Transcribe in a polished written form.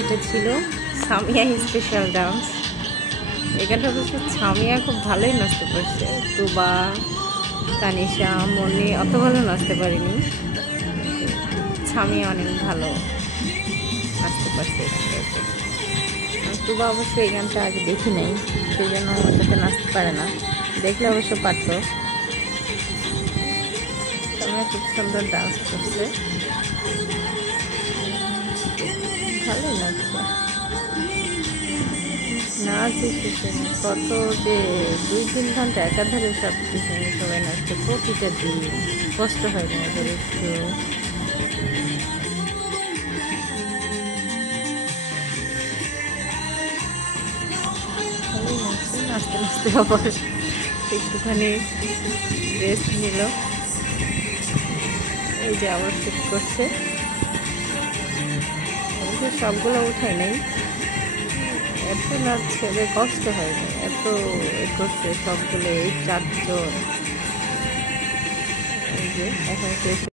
এটা ছিল Samia special dance. এখানটা অবশ্য সামিয়া খুব ভালোই নাচতে পারছে, তুবা তানিশা মনি অত ভালো নাচতে পারিনি, সামিয়া অনেক ভালো নাচতে পারছে এখানটাতে। তুবা অবশ্য এই গানটা আগে দেখি নাই, সেই জন্য এটাতে নাচতে পারে না, দেখলে অবশ্য পারত। সামিয়া খুব সুন্দর ডান্স করছে, ভালোই লাগছে। নাচ শেষে কত যে 2-3 ঘন্টা একাধারে সব কিছু সবাই নাচছে, প্রতিটা দিন কষ্ট হয় না ওদের একটু। ভালোই নাচছে, নাচতে নাচতে আবার একটুখানি রেস্ট নিল, এই যে আবার শুট করছে। অবশ্য সবগুলো উঠায় নাই, এত নাচছে ওদের কষ্ট হয় না, এত করছে সবগুলো, এই 4 জন। এই যে এখন শেষ।